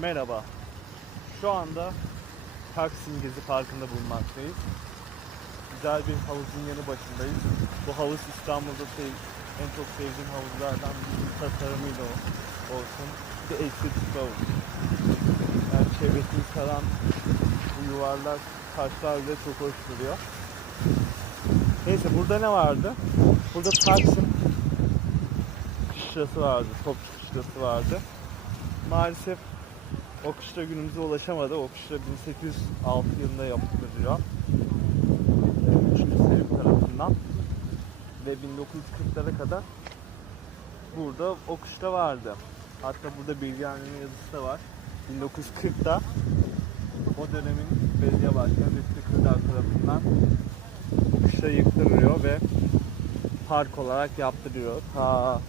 Merhaba. Şu anda Taksim Gezi Parkı'nda bulunmaktayız. Güzel bir havuzun yanı başındayız. Bu havuz İstanbul'da sev- en çok sevdiğim havuzlardan bir tasarımıyla olsun. Bir de estetik havuz. Yani çevresini saran bu yuvarlak taşlar bile çok hoş duruyor. Neyse burada ne vardı? Burada Taksim kışlası vardı, topçu kışlası vardı. Maalesef o kışla günümüze ulaşamadı. O kışla 1806 yılında yapılıyor. 3. Selim tarafından. Ve 1940'lara kadar burada o vardı. Hatta burada bilgilendirme yazısı da var. 1940'da o dönemin belediye başkanı Lütfü Kırdar tarafından kışla yıktırılıyor ve park olarak yaptırıyor. Ta